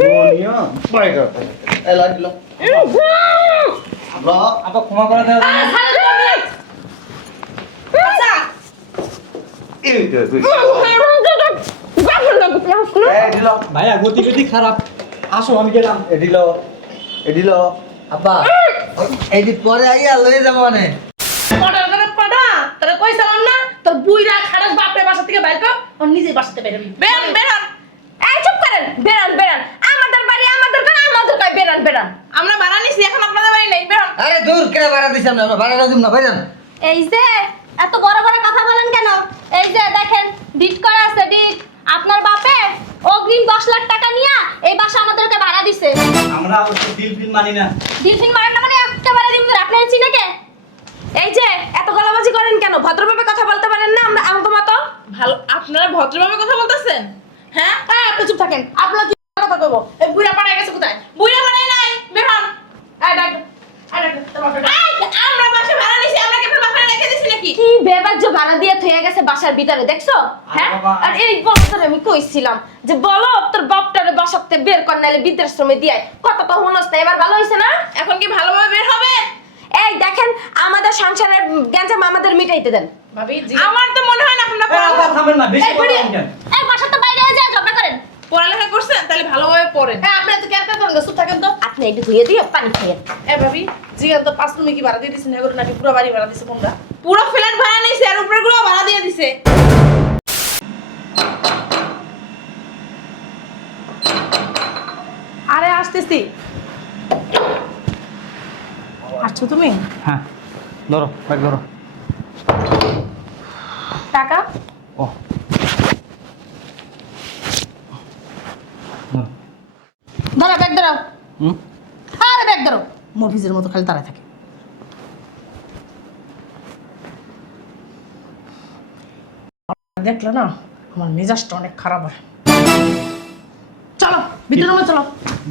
Baniya by কর এই লাগিল আপা ক্ষমা করে দাও আচ্ছা এই দিল ভাইয়া গতি গতি খারাপ আসো আমি গেলাম এডিল আপা এই দি পরে আইয়া লয়ে যাব মানে পড়া তোরা কইছিলাম না তোর বুইরা খারাপ বাপরে বাসা থেকে বাইর কর আর নিজে বাসাতে বেরবি বেরান এই চুপ করেন বেরান আমাদের বাড়ি আমাদের ঘর আমাদের কই বেরান আমরা ভাড়া নিছি এখন আপনাদের বাড়ি নাই বেরান আরে দূর কেন ভাড়া দিছ আমরা ভাড়া দিম না ভাইজান এই যে এত বড় বড় কথা বলেন কেন? এই যে দেখেন ডিট করা আছে ডিট। আপনার বাপে অগ্রিম 10 লাখ টাকা নিয়া এই বাসা আমাদেরকে ভাড়া দিছে। আমরা অবশ্য বিল মানি না। ডিলফিন মারেন না মানে একেবারে দিন ধরে আপনারা চিনে কে? এই যে এত গলাবাজি করেন কেন ভদ্রভাবে কথা বলতে পারেন না আমরা আমতো মতো ভালো আপনারা ভদ্রভাবে কথা বলতেছেন হ্যাঁ আপনি চুপ থাকেন আপনারা কি কথা কইব এই বুইরা পাড়ায় গেছে কোথায় বুইরা পাড়ায় নাই বের হন আমরা বাসা ভাড়া নিছি আমরা কি আপনার বাপরে রেখে দিছি নাকি কি বেবাজ্য ভাড়া দিয়ে থয়ে গেছে বাসার ভিতরে দেখছো? হ্যাঁ? আর এই বছর আমি কইছিলাম যে বলো তোর বাপটারে বাসাতে বের কর নালে বৃদ্ধাশ্রমে দিয়াই কত তো হনস না এবার ভালো হইছে না? এখন কি ভালোভাবে বের হবে এই দেখেন আমাদের সংসারের গ্যাঞ্জাম আমাদের মিটাইতে দেন। ভাবি আমার তো মনে হয় না আপনারা আপা থামেন না বেশি এই কথা বুড়ি, বলেন কেন? এই বাসাতে বাইরে যায় ঝগড়া করেন। পড়ালেখা করছেন তাহলে ভালোভাবে পড়েন হ্যাঁ আপনি তো কেয়ার করেন চুপ থাকেন তো আপনি একটু ধুয়ে দিয়ে পানি খেয়ে। এ ভাবি জিগান তো 5 রুমে কি ভাড়া দিয়ে দিছেন এগুলো নাকি পুরো বাড়ি ভাড়া দিছে কোনটা পুরো ফ্ল্যাট ভাড়া নিছে আর উপরে গুলো ভাড়া দিয়ে দিছে আরে আসতেছি আসছো তুমি হ্যাঁ ধরো ব্যাগ ধরো টাকা ও ধরো ব্যাগ ধরো হুম আরে ব্যাগ ধরো মফিজের মতো খালি দাঁড়ায় থাকে দেখলো না আমার মেজাজটা অনেক খারাপ হয় চলো ভিতরে রুমে চলো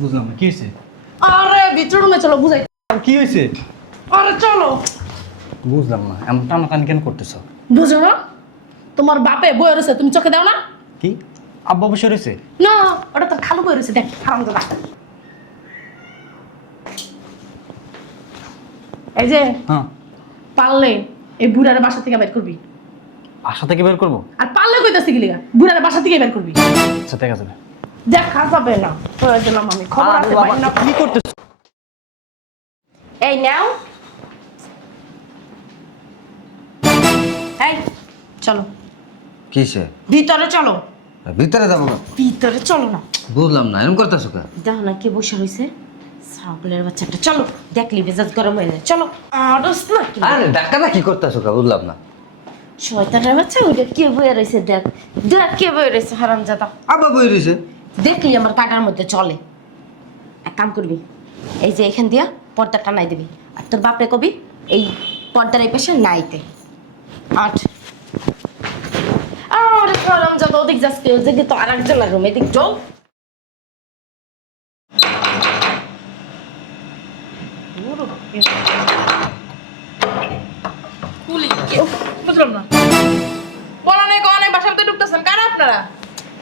বুঝলাম না কি হয়েছে আরে ভিতরে রুমে চলো বুঝাই কি হয়েছে আরে চলো বুঝলাম না এমন টানাটানি কেন করতেছো বুঝো না তোমার বাপে বই রয়েছে তুমি চোখে দাও না কি আব্বা বসে রয়েছে না ওটা তোর খালু বই রয়েছে দেখ হারাম দাদা এই যে হ্যাঁ পারলে এই বুড়ারে বাসা থেকে বের করবি আশা থেকে বের করবো আর পারলে কইতাছি কি লিগা বুড়ারে বাসা থেকে বের করবি আচ্ছা দেখা যাবে দেখা যাবে না প্রয়োজনম আমি খবর আছে বাবা, পাই না কি করতেছো এই নাও। এই চলো কিসে ভিতরে চলো ভিতরে যাবো না ভিতরে চলো না বুঝলাম না এরকম করতেছো কা দেখো না কে বসে রইছে ছাগলের বাচ্চাটা। চলো দেখলি মেজাজ গরম হয়ে যায়। চলো আরস না কি আরে ডাক্তারটা কি করতেছো কা বুঝলাম না শয়তানের বাচ্চা ওইটা কে বয়ে রইছে দেখ দেখ কে বয়ে রইছে হারামজাদা। আব্বা বই রইছে দেখলি আমার কাটার মধ্যে চলে। এক কাম করবি এই যে এখান দিয়া পর্দা টানাই দিবি আর তোর বাপরে কবি এই পর্দার এই পাশে নাইতে আট। আরে হারামজাদা ওদিক যাস কেউ যে তো আর একজনের রুম এদিক যাও। কুলি বুঝলাম না বলা নাই কোন নাই বাসার ভিতরে ঢুকতেছেন কারা আপনারা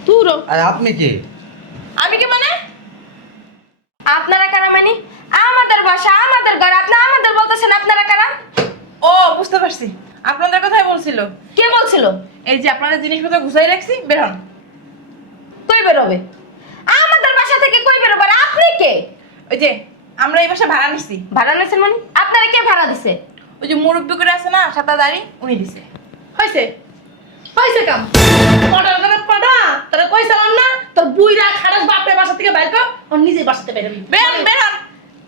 তুরো আরে আপনি কি আমি কি মানে আপনারা কারা মানে আমাদের বাসা আমাদের ঘর আপনি আমাদের বলতেছেন আপনারা কারা? ও বুঝতে পারছি আপনাদের কথাই বলছিল কে বলছিল? এই যে আপনাদের জিনিসপত্র গুছাই রাখছি বের হন কই বেরোবে? আমাদের বাসা থেকে কই বেরোবে? আর আপনি কে? ওই যে আমরা এই বাসা ভাড়া নিছি ভাড়া নিয়েছেন মানে আপনারা কে ভাড়া দিছে? ওই যে মুরব্বি করে আছে না সাদা দাড়ি উনি দিছে হইছে হইছে কাম অর্ডার করে পড়া তোরা কইছিলাম না তোর বুইরা খারাপ বাপরে বাসা থেকে বাইর কর আর নিজে বাসাতে বেরবি বেরন বেরন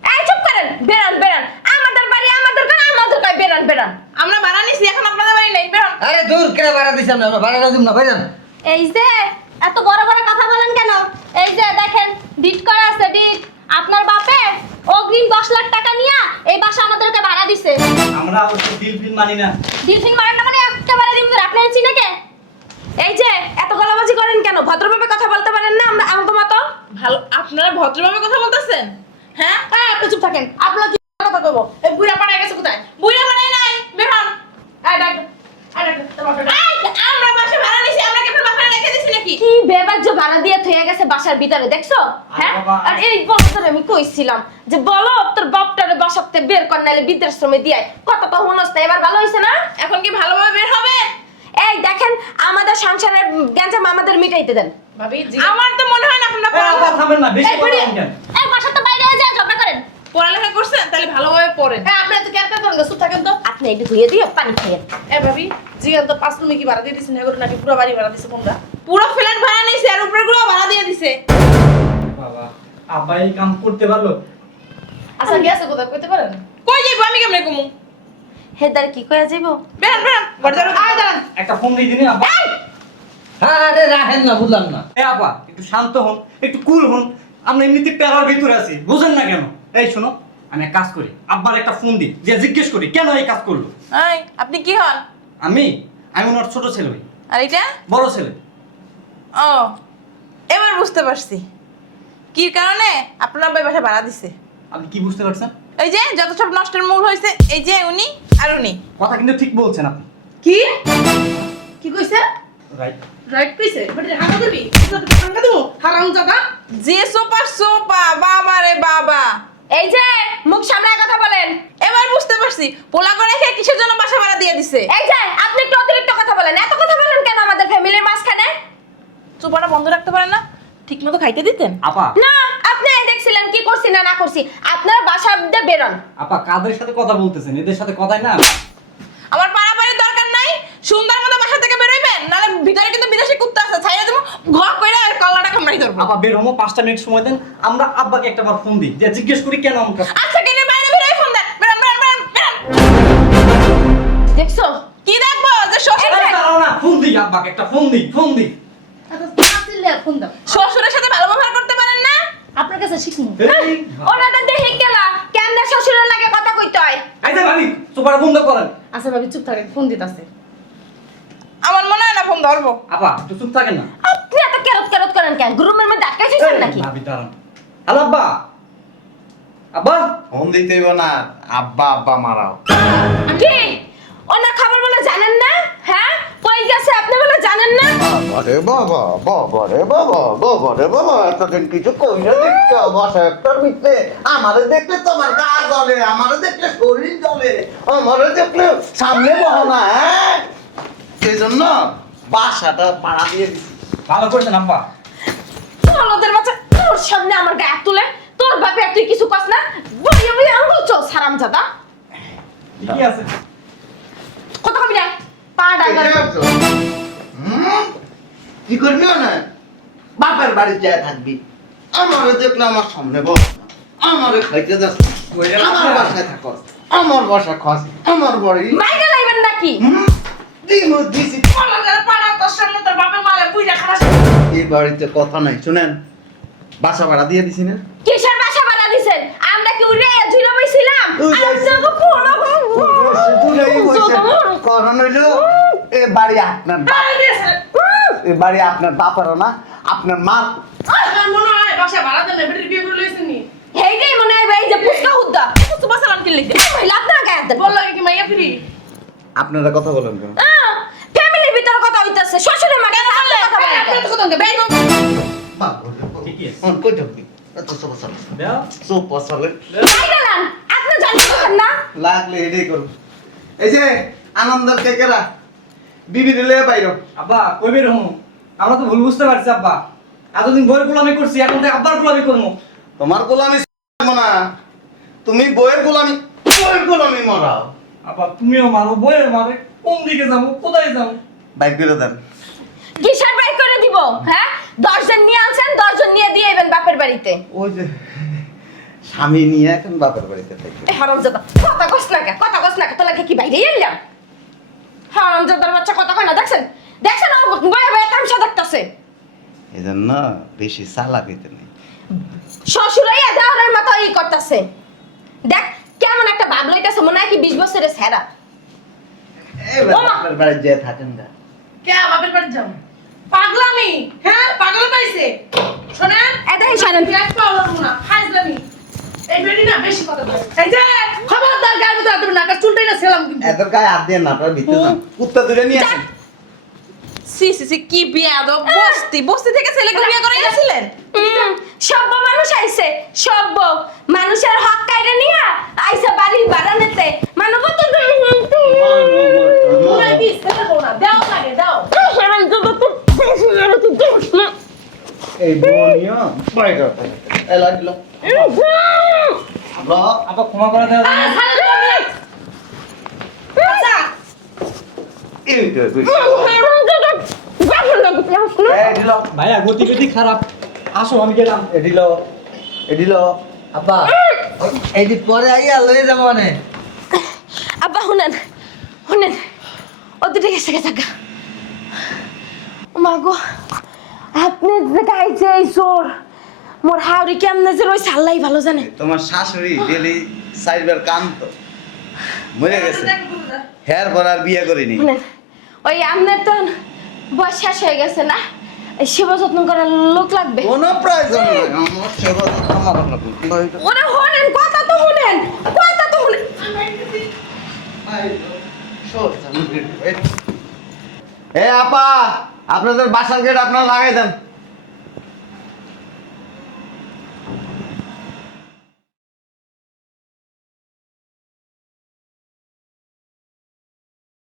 এই চুপ করেন বেরান আমাদের বাড়ি আমাদের ঘর আমাদের কই বেরান আমরা ভাড়া নিছি এখন আপনাদের বাড়ি নাই বেরন আরে দূর কেন ভাড়া দিছ আমরা ভাড়া দিম না ভাইজান এই যে এত বড় বড় কথা বলেন কেন? এই যে দেখেন ডিট করা আছে ডিট। আপনার বাপে অগ্রিম 10 লাখ টাকা নিয়া এই বাসা আমাদেরকে ভাড়া দিছে। আমরা অবশ্য বিল মানি না। ডিলফিন মারেন না মানে একেবারে দিন ধরে আপনারা চিনে কে? এই যে এত গলাবাজি করেন কেন ভদ্রভাবে কথা বলতে পারেন না আমরা আমতো মতো ভালো আপনারা ভদ্রভাবে কথা বলতেছেন হ্যাঁ আপনি চুপ থাকেন আপনারা কি কথা কইব এই বুইরা পাড়ায় গেছে কোথায় বুইরা পাড়ায় নাই বের হন আমরা বাসা ভাড়া নিছি আমরা কি আপনার বাপরে রেখে দিছি নাকি কি কি বেবাজ্য ভাড়া দিয়ে থয়ে গেছে বাসার ভিতরে দেখছো? হ্যাঁ, বাবা। আর এই বলতে আমি কইছিলাম যে বলো তোর বাপটারে বাসাতে বের কর নাইলে বৃদ্ধাশ্রমে দিয়ে কত তো হনস না, এবার ভালো হইছে না? এখন কি ভালোভাবে বের হবে? এই দেখেন আমাদের সংসারের গ্যাঞ্জাম আমাদের মিটাইতে দেন। ভাবি আমার তো মনে হয় না আপনারা আপা থামেন না, বেশি এই কথা বুড়ি, বলেন কেন? এই বাসা তো বাইরে যা ঝগড়া করেন। পড়ালেখা করছেন তাহলে ভালোভাবে পড়েন। হ্যাঁ আপনি এত কেয়ার করেন চুপ থাকেন তো। আপনি একটু ধুয়ে দিয়ে পানি খাইয়েন। এ ভাবি জিগান তো 5 রুমে কি ভাড়া দিয়ে দিছেন এগুলো নাকি পুরো বাড়ি ভাড়া দিছে কোনটা? পুরো ফ্ল্যাট ভাড়া নিছে আর উপরে গুলো ভাড়া দিয়ে দিছে। বাবা আব্বা এই কাম করতে পারলো? আচ্ছা গেছে কোথায় কইতে পারেন? কই যাইবো আমি কেমনে কমু? হেদার কি কইয়া যাইবো? বেরান বেরান বড়দার আয় দাঁড়ান। একটা ফোন দিয়ে দিনে আব্বা। আরে রাখেন না, বুঝলাম না। এ আব্বা একটু শান্ত হন, একটু কুল হন। আমরা এমনিতে প্যারার ভিতরে আছি, বুঝেন না কেন? এই শোনো, আমি এক কাজ করি, আব্বার একটা ফোন দিই, যে জিজ্ঞেস করি কেন এই কাজ করলো। এই আপনি কি হন? আমি ওনার ছোট ছেলে হই, আর এটা? বড় ছেলে। ও এবার বুঝতে পারছি কি কারণে আপনার আব্বা এই বাসা ভাড়া দিছে। আপনি কি বুঝতে পারছেন? এই যে যত সব নষ্টের মূল হইছে এই যে উনি আর উনি। কথা কিন্তু ঠিক বলছেন আপনি। কি কি কইছে? রাইট। রাইট কইছে বড় হাঙ্গা দিবি হাঙ্গা দেবো হারামজাদা যে সোপা সোপা বাবা রে বাবা। এই যে মুখ সামনে কথা বলেন। এবার বুঝতে পারছি পোলা করে রেখে কিসের জন্য বাসা ভাড়া দিয়ে দিছে। এই যে আপনি একটু অতিরিক্ত কথা বলেন, এত কথা বলেন কেন আমাদের ফ্যামিলির মাঝখানে? চুপাটা বন্ধ রাখতে পারেন না? ঠিক মতো খাইতে দিতেন? আপা না, আপনি এই দেখছিলেন কি করছি না না করছি। আপনারা বাসা দিয়ে বেরোন। আপা কাদের সাথে কথা বলতেছেন? এদের সাথে কথাই না। আমার পাড়াপাড়ির দরকার নাই, সুন্দর মতো বাসা থেকে বেরোইবেন নাহলে ভিতরে কিন্তু বিদেশি কুত্তা আছে ছাইরা দেবো ঘর কইরা আর কল্লাটা কামড়াই ধরবো। আপা বের হবো, 5টা মিনিট সময় দেন, আমরা আব্বাকে একটা বার ফোন দিই, যে জিজ্ঞেস করি কেন আমরা। আচ্ছা কেন বাইরে বেরোই ফোন দেন বেরান বেরান বেরান বেরান। দেখছো? কি দেখবো যে শ্বশুর আরে দাঁড়াও না, ফোন দিই আব্বাকে, একটা ফোন দিই। শ্বশুরের সাথে ভালো ব্যবহার করতে পারেন না? আপনার কাছে শিখুন। এই, ওনাদের দেখে গেলা কেমনে শ্বশুরের লাগে কথা কইতে হয়। এই যে ভাবি সুপার বন্ধ করেন। আচ্ছা ভাবি চুপ থাকেন, ফোন দিতেছে। আমার মনে হয় না ফোন ধরবো। আপা একটু চুপ থাকেন না। আপনি এত কেরত কেরত করেন কেন? গ্রুমের মধ্যে আটকাইছেন নাকি? ভাবি দাঁড়ান। হ্যালো আব্বা। আব্বা ফোন দিতে হইব না, আব্বা আব্বা মারাও। কি ওনার খবর বলে জানেন না? হ্যাঁ, কই গেছে আপনি বলে জানেন না? আরে বাবা, বাবা রে বাবা, বাবা রে বাবা, এতদিন কিছু কইরা দেখতে বসে একটার ভিতরে। আমারে দেখলে তোমার গা জ্বলে, আমারে দেখলে শরীর জ্বলে, আমারে দেখলে সামনে বহ না, হ্যাঁ? সেই জন্য বাসাটা ভাড়া দিয়ে দিছি। ভালো করেছেন আব্বা। তোর বাচ্চা তোর সামনে আমার গায়ে হাত তুলে তোর বাপে তুই কিছু কস না? বইয়া বইয়া আঙ্গুল চোস হারামজাদা। ঠিকই আছে। কথা কবি না পা ডাঙ্গা। কি করবি না? বাপের বাড়ি যায় থাকবি, আমারে দেখলে আমার সামনে বস, আমারে খাইতে যাস, আমার বাসায় থাকো, আমার বাসা খস, আমার বাড়ি। মাইরা লাইবেন নাকি? দিছি। পাড়া তোর সামনে তোর বাপের মালে পুইরা খারাপ। এই বাড়িতে কথা নাই, শুনেন, বাসা ভাড়া দিয়ে দিছি না। কিসের বাসা ভাড়া দিছেন? আমরা কি উড়ে ঝুলে বইছিলাম? তুই যাইছিস। কারণ হইলো এ বাড়ি আপনার, এ বাড়ি আপনার বাপারও না, আপনার মা। আমার মনে হয় বাসা ভাড়া দেন বেটির বিয়ে করে লইছেন নি। হেইটাই মনে হয় ভাই যে পুষ্কা হুদ্দা। সুবা সালাম কি লিখে মহিলা আপনার গায়ে হাত দেন। বললো কি মাইয়া ফ্রি। আপনারা কথা বলেন কেন? ফ্যামিলির ভিতরে কথা হইতাছে, শ্বশুরের মাকে সামনে কথা বলেন আপনি কেন? তো কথা বের করুন। ঠিকই আছে। কই ঢুকবি? এত সব চলে, দাও। সব চলে, মাইরা লান, আপনি জানেন না? লাগলে এটাই করবো। এই যে আনন্দের কেকেরা বিবি দিলে বাইরো। আব্বা কই বের হবো? আমরা তো ভুল বুঝতে পারছি আব্বা। এতদিন বইয়ের গোলামি করছি, এখন থেকে আব্বার গোলামি করবো। তোমার গোলামি না, তুমি বইয়ের গোলামি মরাও। আব্বা তুমিও মারো, বইয়ের মারে, কোন দিকে যাবো, কোথায় যাবো? বাইক করে দেন। কিসের বাই করে দিব? হ্যাঁ, 10 জন নিয়ে আনছেন, 10 জন নিয়ে দিয়ে আইবেন বাপের বাড়িতে। ওই যে স্বামী নিয়ে এখন বাপের বাড়িতে থাকি। এই হারামজাদা, কথা কস না কে? কথা কস না কে? তোলাকে কি বাইরে এলাম? হারামজাদার বাচ্চা কথা কয় না, দেখছেন? দেখছেন ও বয়ে বয়ে তামসা দেখতাছে। এই জন্য বেশি চালাক হইতে নেই। শ্বশুরাই দেওয়ারের মতো ই করতেছে। দেখ কেমন একটা ভাব লইতাছে, মনে হয় কি 20 বছরের ছেড়া। এবার বাপের বাড়ি যেয়ে থাকেন না। কে বাপের বাড়ি যাও? পাগলামি, হ্যাঁ পাগল পাইছে। শুনেন এটাই সারেন। এক পাওয়া না হাইজলামি। এই বেটি না বেশি কথা বলে। এই যে খবরদার গায়ে মতো তুমি নাকা চুলটাই না ছিলাম কিন্তু। এত গায়ে হাত দিয়ে না, আপনার ভিতরে যান। কুত্তা দূরে নিয়ে আসেন। সি সি সি কি বিয়ে আদব বস্তি বস্তি থেকে ছেলেকে বিয়ে করে এনেছিলেন সভ্য মানুষ আইছে সভ্য মানুষের হক কাইরে নিয়া আইছে বাড়ি বারান্দাতে মানবত পুরা দিস কেন না দাও লাগে দাও এই বনিয়া বাইরে এলা দিল আব্বা আবার ক্ষমা করে দেওয়া আরে ছাড়ো তো আমি আচ্ছা এই তো তুই এই দিল ভাইয়া গতি গতি খারাপ আসো আমি গেলাম এ দিল আব্বা এই যে পরে আইয়া লয়ে যাবো মানে আব্বা শুনেন শুনেন ওদিকে গেছে গেছে মাগো আপনি যে গাইছে এই চোর মোর হাওড়ি কেমনে যে রইছে আল্লাহই ভালো জানে তোমার শাশুড়ি ডেলি সাইবার কাম তো মরে গেছে হেয়ার পর আর বিয়ে করিনি শুনেন ওই আপনার তো বয়স শেষ হয়ে গেছে না এই সেবা যত্ন করার লোক লাগবে কোনো প্রয়োজন নাই আমার সেবা যত্ন আমার লাগবে ওরে শুনেন কথা তো শুনেন কথা তো শুনেন এ আপা আপনাদের বাসার গেট আপনারা লাগাই দেন